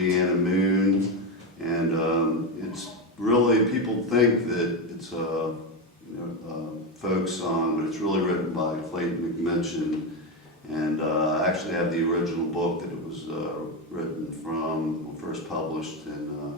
Georgianna moon, and it's really, people think that it's a folk song, but it's really written by Clayton McMitchin, and I actually have the original book that it was written from, first published in the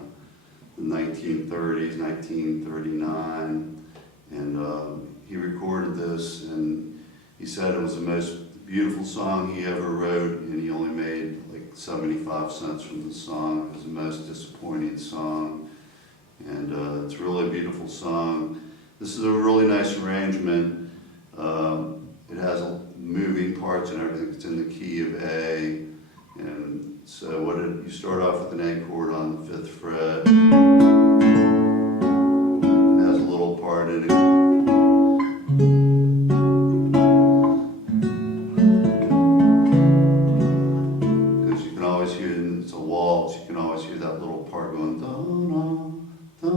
1930s, 1939, and he recorded this, and he said it was the most beautiful song he ever wrote, and he only made like 75 cents from the song. It was the most disappointing song, and it's really a beautiful song. This is a really nice arrangement. It has moving parts and everything. It's in the key of A, and so you start off with an A chord on the 5th fret. It has a little part in it. You can always hear that little part going da da da da.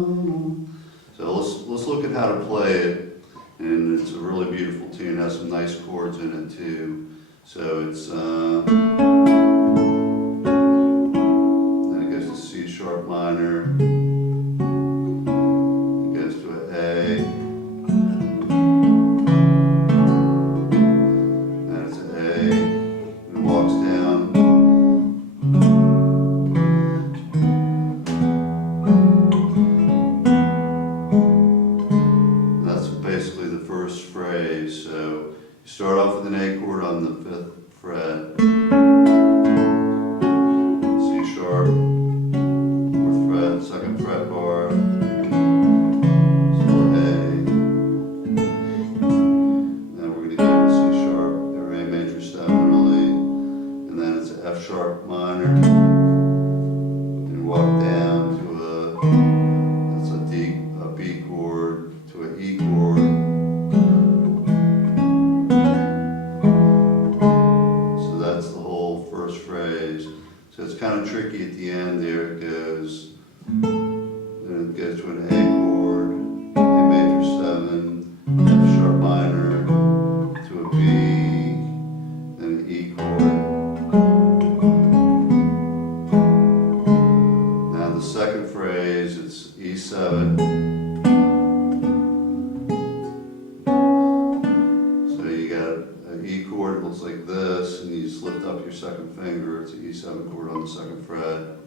So let's look at how to play it, and it's a really beautiful tune. It has some nice chords in it too. So it's then it goes to C sharp minor. It goes to an A. Then it's an A. And it walks down. So you start off with an A chord on the 5th fret, C sharp, 4th fret, 2nd fret bar, still A. Then we're going to go to C sharp, or A major 7 really, and then it's an F sharp minor, and walk down to that's a B chord, to an E chord. So it's kind of tricky at the end. There it goes. Then it goes to an A chord, A major 7, F sharp minor, to a B, then an E chord. Now the second phrase, it's E7. So you got an E chord, it looks like this, and you just lift up your second finger. It's an E7 chord on the 2nd fret.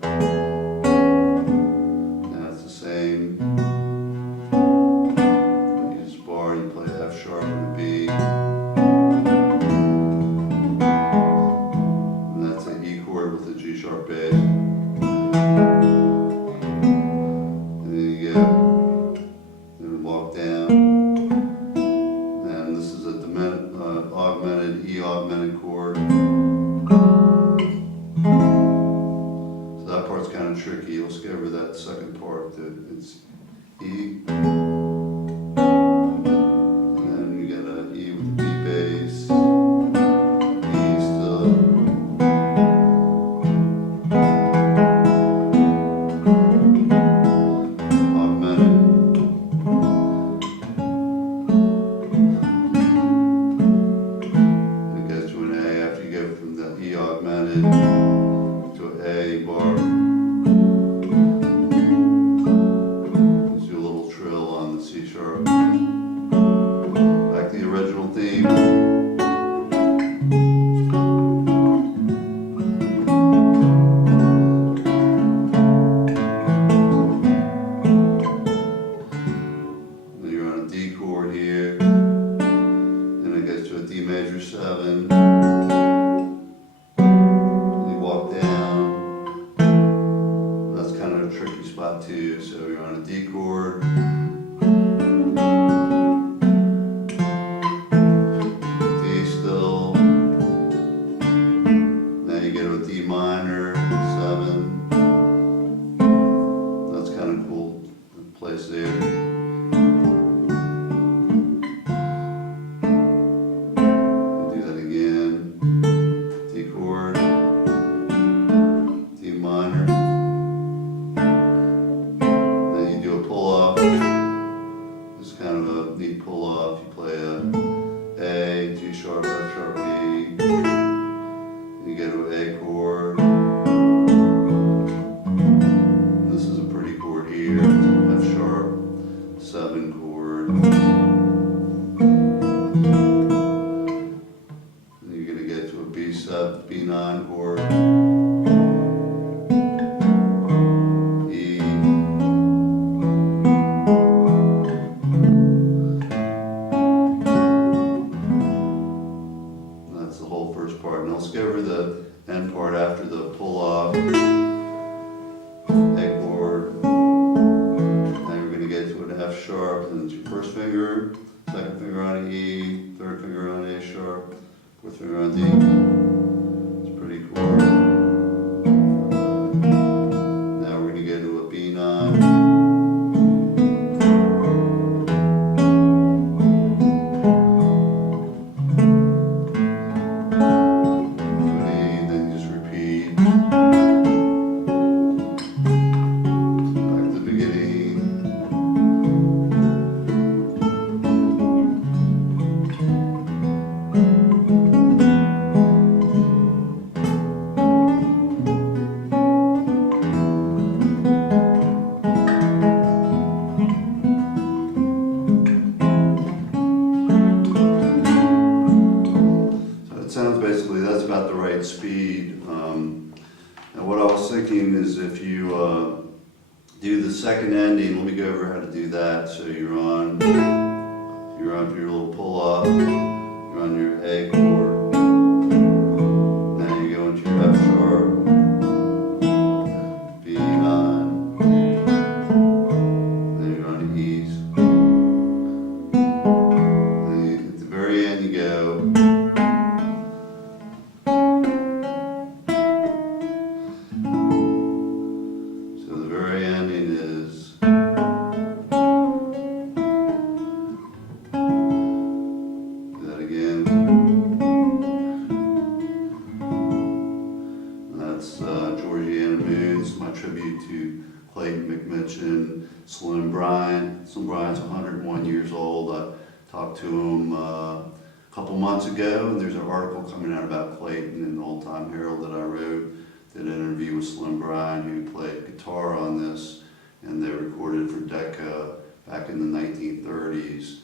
Now it's the same. You just bar, you play F sharp and a B. And that's an E chord with a G sharp bass. And then you go, and walk down. And this is a augmented, E augmented chord. So that part's kind of tricky. Let's go over that second part. It's E. And then you got an E with the B bass. E still. Augmented. It goes to an A after you go from the E augmented to an A bar. Let's do a little trill on the C sharp. Back to the original theme. Then you're on a D chord here. Then it goes to a D major 7. Tricky spot too, so you're on a D chord, D still, then you go to a D minor 7. That's kind of cool place there. Do that again, D chord, D minor. Pull up. finger on E, third finger on A sharp, fourth finger on D. It's pretty cool. Now we're going to get into a B9. Sounds basically, that's about the right speed. And what I was thinking is if you do the second ending, let me go over how to do that. So you're on your little pull up, you're on your A chord, now you go into your F sharp, B9, then you're on the E's. Then at the very end you go. Georgianna Moons, my tribute to Clayton McMitchin, Slim Bryan. Slim Bryan's 101 years old. I talked to him a couple months ago, and there's an article coming out about Clayton in the Old Time Herald that I wrote. Did an interview with Slim Bryan, who played guitar on this, and they recorded for Decca back in the 1930s.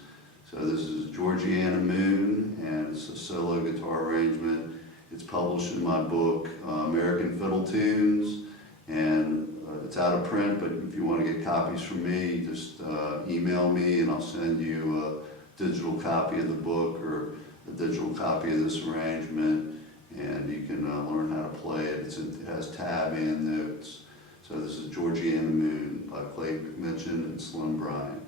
So this is Georgianna Moon, and it's a solo guitar arrangement. It's published in my book, American Fiddle Tunes, and it's out of print, but if you want to get copies from me, just email me and I'll send you a digital copy of the book or a digital copy of this arrangement, and you can learn how to play it. It has tab and notes. So this is Georgianna Moon by Clayton McMitchin and Slim Bryan.